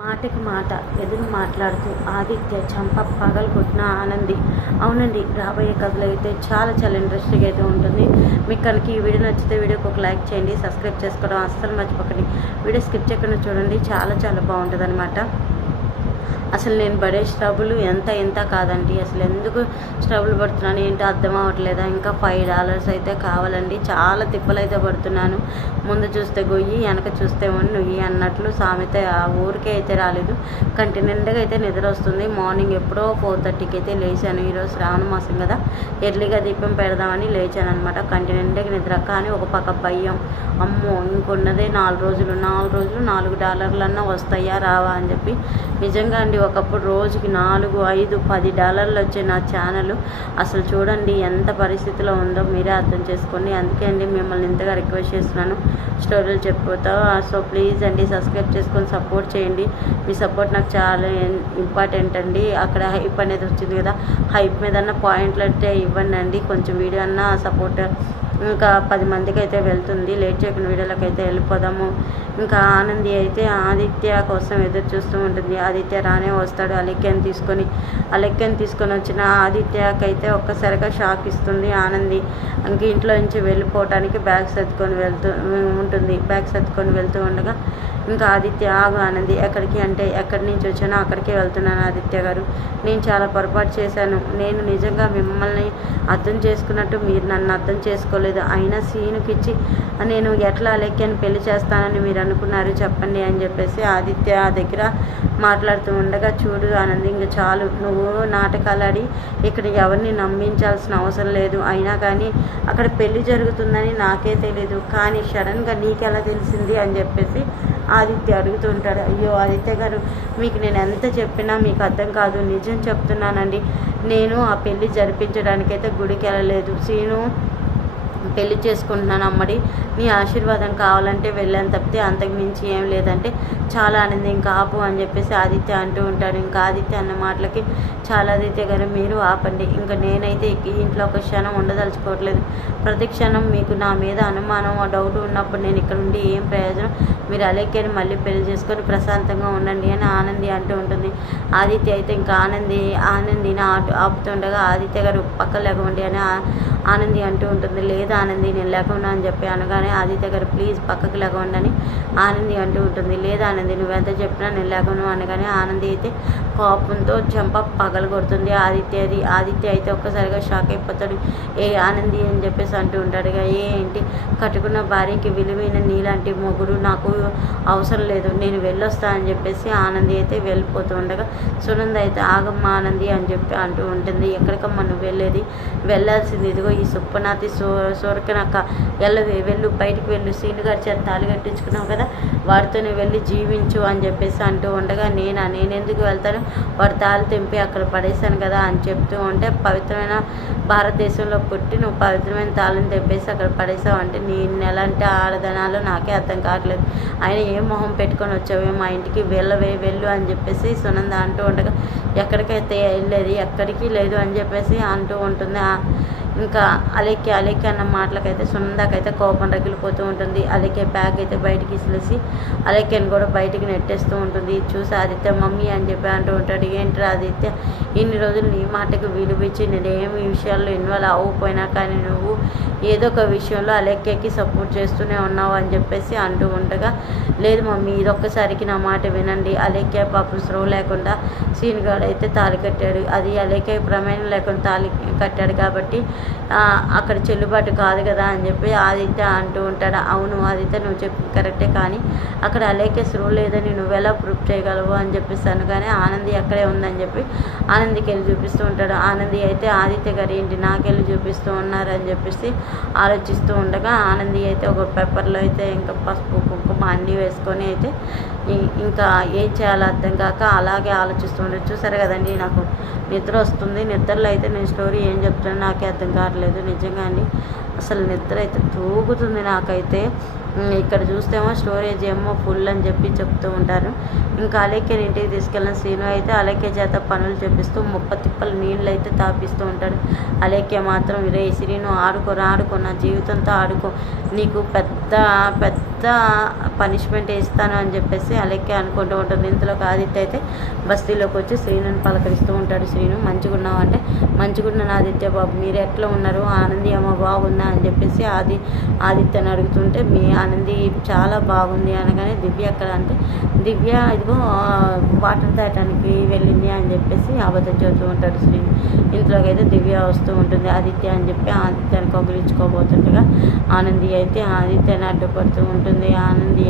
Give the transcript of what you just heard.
మాటకి మాట ఎదురు మాట్లాడుతూ ఆదిత్య చంప పగలగొట్టిన ఆనంది. అవునండి, రాబోయే కథలు అయితే చాలా చాలా ఇంట్రెస్టింగ్ అయితే ఉంటుంది. మీకు కనుక ఈ వీడియో నచ్చితే వీడియోకి ఒక లైక్ చేయండి, సబ్స్క్రైబ్ చేసుకోవడం అస్సలు మర్చిపోకండి. వీడియో స్కిప్ చేయకుండా చూడండి, చాలా చాలా బాగుంటుంది అనమాట. అసలు నేను పడే స్ట్రగుల్ ఎంత కాదండి. అసలు ఎందుకు స్ట్రగుల్ పడుతున్నాను ఏంటో అర్థం అవ్వట్లేదా. ఇంకా $5 అయితే కావాలండి. చాలా తిప్పలు అయితే పడుతున్నాను. ముందు చూస్తే గొయ్యి, వెనక చూస్తే నుయ్యి అన్నట్లు సామెత ఆ ఊరికే అయితే రాలేదు. కంటి నిండగా అయితే నిద్ర వస్తుంది. మార్నింగ్ ఎప్పుడో 4:30కి అయితే లేచాను. ఈరోజు శ్రావణ మాసం కదా, ఎర్లీగా దీపం పెడదామని లేచాను అనమాట. కంటి నిండగా నిద్ర, కానీ ఒక పక్క భయం. అమ్మో, ఇంకొన్నదే 4 రోజులు $4 వస్తాయా రావా అని చెప్పి. నిజంగా అండి, ఒకప్పుడు రోజుకి $4, $5, $10 వచ్చే నా ఛానల్ అసలు చూడండి ఎంత పరిస్థితిలో ఉందో మీరే అర్థం చేసుకోండి. అందుకే అండి మిమ్మల్ని ఇంతగా రిక్వెస్ట్ చేస్తున్నాను, స్టోరీలు చెప్పిపోతా. సో ప్లీజ్ అండి సబ్స్క్రైబ్ చేసుకొని సపోర్ట్ చేయండి. మీ సపోర్ట్ నాకు చాలా ఇంపార్టెంట్ అండి. అక్కడ హైప్ అనేది వచ్చింది కదా, హైప్ మీద పాయింట్లు అంటే ఇవ్వండి అండి. కొంచెం వీడియో అన్న సపోర్ట్ ఇంకా 10 మందికి అయితే వెళ్తుంది. లేట్ చేయకుండా వీడియోలోకి అయితే వెళ్ళిపోదాము. ఇంకా ఆనంది అయితే ఆదిత్య కోసం ఎదురు చూస్తూ ఉంటుంది. ఆదిత్య రానే వస్తాడు అలెక్యని తీసుకొని వచ్చిన ఆదిత్యకైతే ఒక్కసారిగా షాక్ ఇస్తుంది ఆనంది. ఇంక ఇంట్లో నుంచి వెళ్ళిపోవటానికి బ్యాగ్ సర్దుకొని వెళ్తూ ఉండగా ఇంకా ఆదిత్య, ఆగు ఆనంది, ఎక్కడికి అంటే ఎక్కడి నుంచి వచ్చానో అక్కడికే వెళ్తున్నాను ఆదిత్య గారు. నేను చాలా పొరపాటు చేశాను. నేను నిజంగా మిమ్మల్ని అర్థం చేసుకున్నట్టు మీరు నన్ను అర్థం చేసుకోలేదు. అయినా సీనుకిచ్చి నేను ఎట్లా అలెక్యని పెళ్లి చేస్తానని మీరు అనుకున్నారు చెప్పండి అని చెప్పేసి ఆదిత్య దగ్గర మాట్లాడుతూ ఉండగా, చూడు ఆనంది, ఇంక చాలు, నువ్వు నాటకాలు ఆడి ఇక్కడ ఎవరిని నమ్మించాల్సిన అవసరం లేదు. అయినా కానీ అక్కడ పెళ్లి జరుగుతుందని నాకే తెలీదు, కానీ సడన్గా నీకెలా తెలిసింది అని చెప్పేసి ఆదిత్య అడుగుతుంటాడు. అయ్యో ఆదిత్య గారు, మీకు నేను ఎంత చెప్పినా మీకు అర్థం కాదు. నిజం చెప్తున్నానండి, నేను ఆ పెళ్లి జరిపించడానికైతే గుడికి వెళ్ళలేదు. సీను పెళ్లి చేసుకుంటున్నాను అమ్మడి, నీ ఆశీర్వాదం కావాలంటే వెళ్ళాను తప్పితే అంతకు మించి ఏం లేదంటే చాలా ఆనందం, ఇంకా ఆపు అని చెప్పేసి ఆదిత్య అంటూ ఉంటాడు. ఇంకా ఆదిత్య అన్న మాటలకి చాలా ఆదిత్య గారు మీరు ఆపండి, ఇంకా నేనైతే ఈ ఇంట్లో ఒక క్షణం ఉండదలుచుకోవట్లేదు. ప్రతి క్షణం మీకు నా మీద అనుమానం డౌట్ ఉన్నప్పుడు నేను ఇక్కడ ఉండి ఏం ప్రయోజనం. మీరు అలెక్యని మళ్ళీ పెళ్లి చేసుకొని ప్రశాంతంగా ఉండండి అని ఆనంది అంటూ ఉంటుంది. ఆదిత్య అయితే ఇంకా ఆనందిని ఆపుతుండగా ఆదిత్య గారు పక్క లేకండి అని ఆనంది అంటూ ఉంటుంది. లేదా ఆనంది, నేను లేకుండా అని చెప్పి అనగానే ఆదిత్య గారు ప్లీజ్ పక్కకి లేకండి అని ఆనంది అంటూ ఉంటుంది. లేదా ఆనంది, నువ్వెంత చెప్పినా నేను లేకుండా అనగానే ఆనంది అయితే కోపంతో చెంప పగలగొడుతుంది ఆదిత్య అయితే ఒక్కసారిగా షాక్ అయిపోతాడు. ఏ ఆనంది అని చెప్పేసి అంటూ ఉంటాడు. ఏంటి, కట్టుకున్న భార్యకి విలువైన నీలాంటి మొగుడు నాకు అవసరం లేదు, నేను వెళ్ళొస్తా అని చెప్పేసి ఆనంది అయితే వెళ్ళిపోతూ ఉండగా సునంద అయితే ఆగమ్మ ఆనంది అని చెప్పి అంటూ ఉంటుంది. ఎక్కడికమ్మా నువ్వు వెళ్ళాల్సింది, ఇదిగో ఈ సుప్పనాతి సూరకనక్క, వెళ్ళు, బయటికి వెళ్ళు, సీను గారి చేత తాళి కట్టించుకున్నావు కదా, వాడితోనే వెళ్ళి జీవించు అని చెప్పేసి అంటూ ఉండగా నేనెందుకు వెళ్తాను, వాడు తాళి తెంపి అక్కడ పడేశాను కదా అని చెప్తూ ఉంటే, పవిత్రమైన భారతదేశంలో పుట్టి నువ్వు పవిత్రమైన తాళిని తెంపేసి అక్కడ పడేసావు అంటే నేను ఎలాంటి ఆడదనాలో నాకే అర్థం కావట్లేదు. ఆయన ఏ మొహం పెట్టుకొని వచ్చావే మా ఇంటికి, వెళ్ళు అని చెప్పేసి సునంద అంటూ ఉండగా ఎక్కడికైతే వెళ్ళేది, ఎక్కడికి లేదు అని చెప్పేసి అంటూ ఉంటుంది. ఇంకా అలెక్య అన్న మాటలకైతే సునందకైతే కోపం రగిలిపోతూ ఉంటుంది. అలెక్య బ్యాగ్ అయితే బయటికి ఇసిలేసి అలెక్యని కూడా బయటికి నెట్టేస్తూ ఉంటుంది. చూసి ఆదిత్య మమ్మీ అని చెప్పి అంటూ ఉంటాడు. ఏంటి ఆదిత్య, ఇన్ని రోజులు నీ మాటకు విలువిచ్చి నేనేమి విషయాల్లో ఇన్వాల్వ్ అవ్వకపోయినా కానీ నువ్వు ఏదో ఒక విషయంలో అలెక్యకి సపోర్ట్ చేస్తూనే ఉన్నావు అని చెప్పేసి అంటూ ఉండగా, లేదు మమ్మీ, ఇదొక్కసారికి నా మాట వినండి. అలెక్య పాపం స్రవ్ లేకుండా సీనుగాడు అయితే తాళి కట్టాడు. అది అలెక్య ప్రమేయం లేకుండా తాళి కట్టాడు కాబట్టి అక్కడ చెల్లుబాటు కాదు కదా అని చెప్పి ఆదిత్య అంటూ ఉంటాడు. అవును ఆదిత్య, నువ్వు చెప్పి కరెక్టే, కానీ అక్కడ అలెక్య స్రవ్ లేదని నువ్వెలా ప్రూఫ్ చేయగలవు అని చెప్పేసి అనగానే ఆనంది అక్కడే ఉందని చెప్పి ఆనందికి వెళ్ళి చూపిస్తూ ఉంటాడు. ఆనంది అయితే ఆదిత్య గారు ఏంటి నాకెళ్ళి చూపిస్తూ ఉన్నారని చెప్పేసి ఆలోచిస్తూ ఉండగా ఆనంది అయితే ఒక పేపర్లో అయితే ఇంకా పసుపు కుంకుమ అన్నీ వేసుకొని అయితే ఇంకా ఏం చేయాలో అర్థం కాక అలాగే ఆలోచిస్తూ ఉంటాడు. చూసారు కదండి, నాకు నిద్ర వస్తుంది. నిద్రలో అయితే నేను స్టోరీ ఏం చెప్తానో నాకే అర్థం కావట్లేదు. నిజంగా అండి, అసలు నిద్ర అయితే తూగుతుంది నాకైతే. ఇక్కడ చూస్తేమో స్టోరేజ్ ఏమో ఫుల్ అని చెప్పి చెప్తూ ఉంటారు. ఇంకా అలెక్యని ఇంటికి తీసుకెళ్ళిన సీను అయితే అలెక్య చేత పనులు చేపిస్తూ 30 తిప్పలు నీళ్ళు అయితే తాపిస్తూ ఉంటాడు. అలెక్య మాత్రం రే శ్రీను ఆడుకో, నా జీవితంతో ఆడుకో, నీకు పెద్ద పనిష్మెంట్ ఇస్తాను అని చెప్పేసి అలెక్కి అనుకుంటూ ఉంటుంది. ఇంతలోకి ఆదిత్య అయితే బస్తీలోకి వచ్చి శ్రీనుని పలకరిస్తూ ఉంటాడు. శ్రీను మంచిగున్నావు అంటే మంచిగున్నాను ఆదిత్య బాబు, మీరు ఎట్లా ఉన్నారు, ఆనంది అమ్మ బాగుందా అని చెప్పేసి ఆదిత్యని అడుగుతుంటే మీ ఆనంది చాలా బాగుంది అనగానే దివ్య ఎక్కడ అంటే దివ్య ఇదిగో వాటర్ తాగటానికి వెళ్ళింది అని చెప్పేసి అబద్ధం చెబుతూ ఉంటాడు శ్రీను. ఇంట్లోకి అయితే దివ్య వస్తూ ఉంటుంది. ఆదిత్య అని చెప్పి ఆదిత్యాన్ని కౌగిలించుకోబోతుండగా ఆనంది అయితే ఆదిత్యని అడ్డుపడుతూ ఉంటుంది. ఆనంది